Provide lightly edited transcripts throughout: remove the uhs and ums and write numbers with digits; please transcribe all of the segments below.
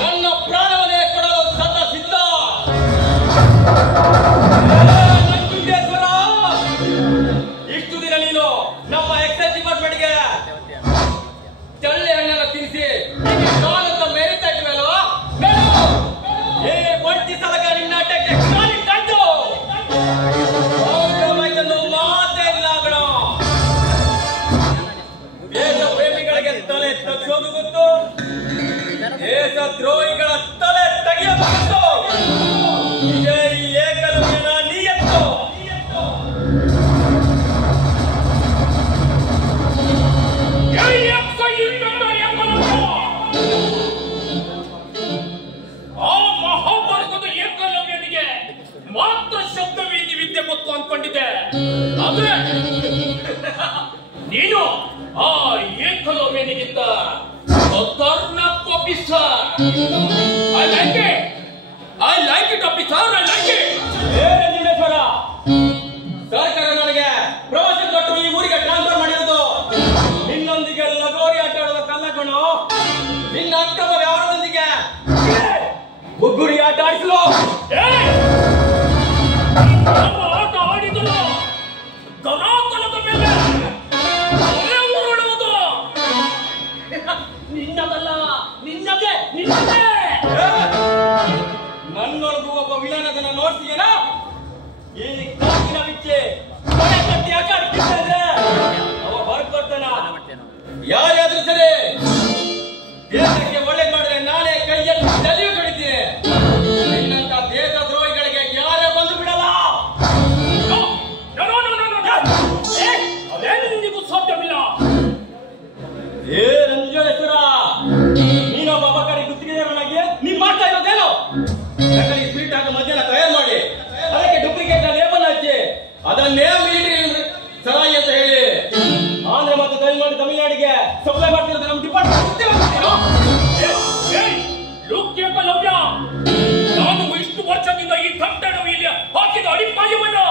ನನ್ನ ಪ್ರಾಣವನ್ನೇ ಕೊಡಲು ಸದಾ ಸಿದ್ಧ. ನಂಜುಂಡೇಶ್ವರ, ಇಷ್ಟು ದಿನ ನೀನು ನಮ್ಮ ಎಕ್ಸೈಸ್ ಡಿಪಾರ್ಟ್ಮೆಂಟ್ಗೆ ಚಳ್ಳೆ ಹಣ್ಣನ್ನು ತಿನ್ನಿಸಿ ಕಾಲಂತ ಮೆರಿತಾ ಇದ್ವಲ್ವಾ? ಏ ಒಂಟಿ ಸಲಗ ನಿನ್ನ ಅಡ್ಡಕ್ಕೆ ಕಾಲಿ ತಂದು ಇದನ್ನು ಮಾತೇ ಇಲ್ಲ ಕಣ. ದೇಶ ಪ್ರೇಮಿಗಳಿಗೆ ತಲೆ ತಗ್ಸೋದು ಗೊತ್ತು, ದೇಶ ದ್ರೋಹಿಗಳ ತಲೆ ತೆಗೆಯಬಹುದು. ಇದೇ ಈ ಏಕಲವ್ಯನ ನಿಯತ್ತು. ಆ ಮಹಾಭಾರತದ ಏಕಲವ್ಯನಿಗೆ ಮಾತ್ರ ಶಬ್ದವೇದಿ ವಿದ್ಯೆ ಗೊತ್ತು ಅನ್ಕೊಂಡಿದ್ದೆ. ಆದ್ರೆ ನೀನು ಆ ಏಕಲವ್ಯನಿಗಿಂತ I like it, officer. I like it. Nanjundeshwara, ಸರ್ಕಾರ ನನಗೆ ಪ್ರವಾಸಿ ಕೊಟ್ಟು ಈ ಊರಿಗೆ ಟ್ರಾನ್ಸ್ಫರ್ ಮಾಡಿರೋದು ನಿನ್ನೊಂದಿಗೆ ಲಗೋರಿ ಆಟ ಆಡೋದು ಕಲ್ಲಕಣು. ನಿನ್ನ ಅಕ್ಕ ವ್ಯವಹಾರದೊಂದಿಗೆ ಗುಗ್ಗುರಿ ಆಟ ಆಡಿಸಲು. ಆಟ ಆಡಿದನು ಧರಾತಲದ ಮೇಲೆ ಉರುಳುವುದು ನಿನ್ನದಲ್ಲ, ನಿನ್ನದೇ ನಿನ್ನದೇ. ನನ್ನೊಳಗೂ ಒಬ್ಬ ವಿಲನದನ್ನ ನೋಡ್ತೀಯೇನ? ಈ ಕಾಕಿನ ಬಿಚ್ಚಿ ಮನೆ ಕಟ್ಟಿ ಆಟಾಡ್ತಿದ್ರೆ ಅವ ಹೊರಗೆ ಯಾರಾದ್ರೂ ಸರಿ ದೇಶಕ್ಕೆ ಒಳ್ಳೇದ್ ಮಾಡಿದ್ರೆ ನಾನೇ ಕೈಯಲ್ಲಿ ತಲೆಯು ಕಡಿತೀನಿ. ನಿನ್ನಂತ ದೇಶ ದ್ರೋಹಿಗಳಿಗೆ ಯಾರೇ ಬಂದು ಬಿಡಲ್ಲ. ಅದೇನಿಗೂ ಸಾಧ್ಯವಿಲ್ಲ. ಏ ನಂಜುಂಡೇಶ್ವರ, ನೀನೊಬ್ಬ ಅಬಕಾರಿ ಗುತ್ತಿಗೆದಾರನಾಗಿ ನೀನ್ ಮಾಡ್ತಾ ಇರೋದೇನು? ನಕಲಿ ಸ್ವೀಟ್ ಹಾಕಿ ಮಧ್ಯಾಹ್ನ ತಯಾರು ಮಾಡಿ ಅದಕ್ಕೆ ಡೂಪ್ಲಿಕೇಟ್ ಲೇಬಲ್ ಹಚ್ಚಿ ಅದನ್ನೇ ಮಿಲಿಟರಿ ಸರಾಯಿ ಅಂತ ಹೇಳಿ ಆಂಧ್ರ ಮತ್ತು ತಮಿಳುನಾಡಿಗೆ ಸಪ್ಲೈ ಮಾಡ್ತಿರೋದು ನಮ್ಮ ಡಿಪಾರ್ಟ್ಮೆಂಟ್. ಏಕಲವ್ಯ, ನಾನು ಇಷ್ಟು ವರ್ಷದಿಂದ ಈ ತಂಟೆಡು ಇಲ್ಲಿ ಹಾಕಿದ ಅಡಿಪಾಯವನ್ನು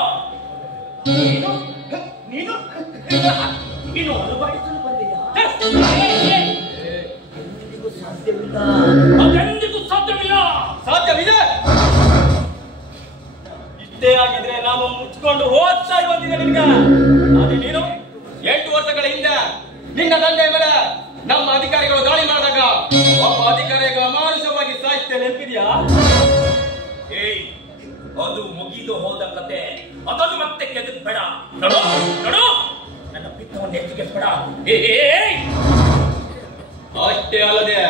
ನೀನು ನೀನು ಅಲುಗಾಡಿಸಲು ಬಂದೆಯಾ? ಸಾಧ್ಯವಿಲ್ಲ, ಅದೆಂದಿಗೂ ಸಾಧ್ಯವಿಲ್ಲ. ಸಾಧ್ಯವಿದೆ. ಇಷ್ಟೇ ಆಗಿದ್ರೆ ನಾನು ಮುಚ್ಕೊಂಡು ಓದ್ತಾ ಬಂದಿದ್ದೆ ನಿನ್ಗೆ. ಆದ್ರೆ ನೀನು 8 ವರ್ಷಗಳ ಹಿಂದೆ ನಿನ್ನ ತಂದೆ ಮೇಲೆ ನಮ್ಮ ಅಧಿಕಾರಿಗಳು ದಾಳಿ ಮಾಡಿದಾಗ ಒಬ್ಬ ಅಧಿಕಾರಿಗೆ ಅಮಾನುಷವಾಗಿ ಸಾಯಿಸ್ತೇ ನೆನಪಿದ್ಯಾ? ಅದು ಮುಗಿದು ಹೋದ ಕತೆ. ಅದನ್ನು ಮತ್ತೆ ಕೆದಕ್ಬೇಡ. ನೋಡು ನೋಡು, ನನ್ನ ಪಿತ್ತವನ್ನು ಹೆಚ್ಚಿಗೆಸ್ಬೇಡ. ಅಷ್ಟೇ ಅಲ್ಲದೆ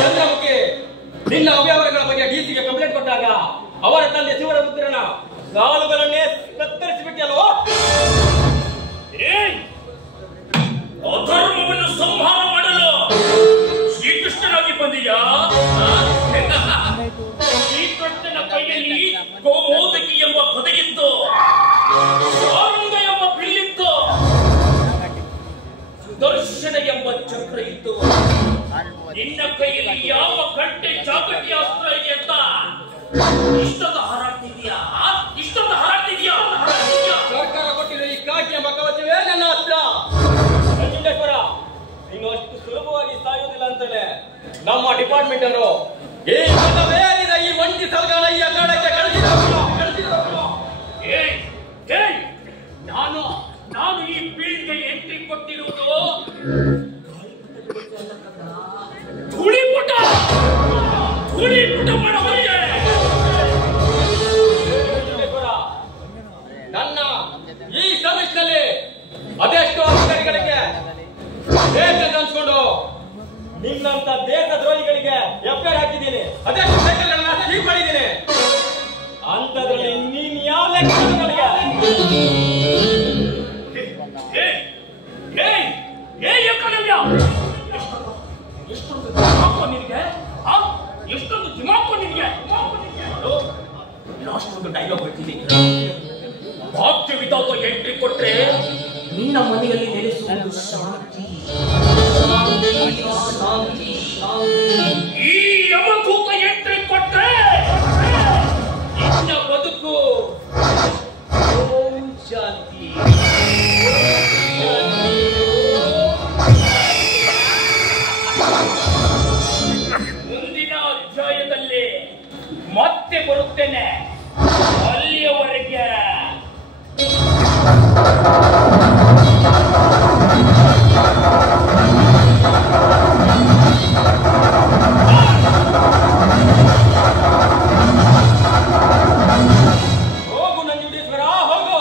ಚಂದ್ರಮುಖಿ ನಿನ್ನ ಅವ್ಯವಹಾರಗಳ ಬಗ್ಗೆ ಡಿಸಿಗೆ ಕಂಪ್ಲೇಂಟ್ ಕೊಟ್ಟಾಗ ಅವರ ತಂದೆ ಶಿವರಪುತ್ರನ ಕಾಲುಗಳನ್ನೇ ಕತ್ತರಿಸಿಬಿಟ್ಟಲ್ವೋ? ಅಧರ್ಮವನ್ನು ಸಂಹಾರ ಮಾಡಲು ಶ್ರೀಕೃಷ್ಣನಾಗಿ ಬಂದೀಯಾ? ಶ್ರೀಕೃಷ್ಣನ ಕೈಯಲ್ಲಿ ಗೋಮೋದಕಿ ಎಂಬ ಪದೆಯಿತ್ತು, ಸಾರಂಗ ಎಂಬ ಬಿಲ್ಲಿತ್ತು, ಸುದರ್ಶನ ಎಂಬ ಚಕ್ರ ಇತ್ತು. ನಿನ್ನ ಕೈಯಲ್ಲಿ ಯಾವ ಗಂಟೆ ಚಾಕಟಿ ಅಸ್ತ್ರ ಇದೆ ಅಂತ ಇಷ್ಟೊಂದು ಹಾರಾಡ್ತಿದ್ಯಾ? ಸರ್ಕಾರ ಕೊಟ್ಟಿರೋ ಈ ಕಾಕಿ ಎಂಬ ಕವಚವೇ ನನ್ನ ಅಸ್ತ್ರ. ನಂಜುಂಡೇಶ್ವರ, ನೀನು ಅಷ್ಟು ಸುಲಭವಾಗಿ ಸಾಯೋದಿಲ್ಲ ಅಂತಾನೆ ನಮ್ಮ ಡಿಪಾರ್ಟ್ಮೆಂಟ್ ಅವರು ಈ ಮತವೇರಿದ ಈ ಒಂಟಿ ಸರ್ಕಾರ ಈ ಅಖಾಡಕ್ಕೆ ಕಳಿಸಿದ್ರು. ನಾನು ಈ ಫೀಲ್ಡ್ಗೆ ಎಂಟ್ರಿ ಕೊಟ್ಟಿರುವುದು ಧೂಳಿಪುಟ ಮಾಡಬಲ್ಲೆ. ನನ್ನ ಈ ಸರ್ವಿಸ್ನಲ್ಲಿ ಅದೆಷ್ಟೋ ಅಧಿಕಾರಿಗಳಿಗೆ ದೇಶ ಅನ್ಸ್ಕೊಂಡು ನಿನ್ನಂತ ದೇಶ ದ್ರೋಹಿಗಳಿಗೆ ಎಫ್ಐಆರ್ ಹಾಕಿದ್ದೀನಿ, ಅದೆಷ್ಟು ಸೈಕಲ್ಗಳನ್ನ ಸೀಸ್ ಮಾಡಿದ್ದೀನಿ. ಅಂತದ್ರಲ್ಲಿ ನೀನ್ ಯಾವ ಲೆಕ್ಕ ನನಗೆ? ಎಷ್ಟೊಂದು ದಿಮಾಕು ನಿನಗೆ, ಎಷ್ಟೊಂದು ದಿಮಾಕು ನಿನಗೆ. ಲಾಸ್ಟ್ ಡೈಲಾಗ್ ಹೇಳ್ತೀನಿ. ಭಾಗ್ಯವಿದ್ದಾಗ ಎಂಟ್ರಿ ಕೊಟ್ರೆ ನಿನ್ನ ಮನೆಯಲ್ಲಿ ನೆಲೆಸುವುದು ಶಾಂತಿ. ಈ ಯಮದೂತ ಎಂಟ್ರಿ ಕೊಟ್ರೆ ನಿನ್ನ ಬದುಕು ಶಾಂತಿ. ಮುಂದಿನ ಮತ್ತೆ ಬರುತ್ತೇನೆ. ಅಲ್ಲಿಯವರೆಗೆ ಹೋಗು ನಂಜುಂಡೇಶ್ವರ, ಹೋಗು.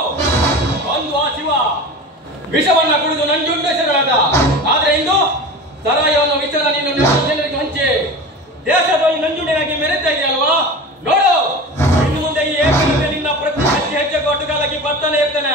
ಒಂದು ಆ ಶಿವ ವಿಷವನ್ನ ಕುಡಿದು ನಂಜುಂಡೇಶ್ವರನಾದ. ಆದ್ರೆ ಇಂದು ಸರಾಯವನ್ನು ವಿಷನ ನೀನು ಜನರಿಗೆ ಹಂಚಿ ದೇಶದ ಈ ನಂಜುಂಡನಾಗಿ ಮೆರೆತಾ ಇದೆಯಲ್ವಾ? ನೋಡು, ಇನ್ನು ಮುಂದೆ ಈ ಏಕನಿಂದ ನಿನ್ನ ಪ್ರತಿ ಹೆಜ್ಜೆ ಹೆಜ್ಜೆ ಕೊಟ್ಟುಗಾಲಾಗಿ ಬರ್ತಾನೆ ಇರ್ತಾನೆ.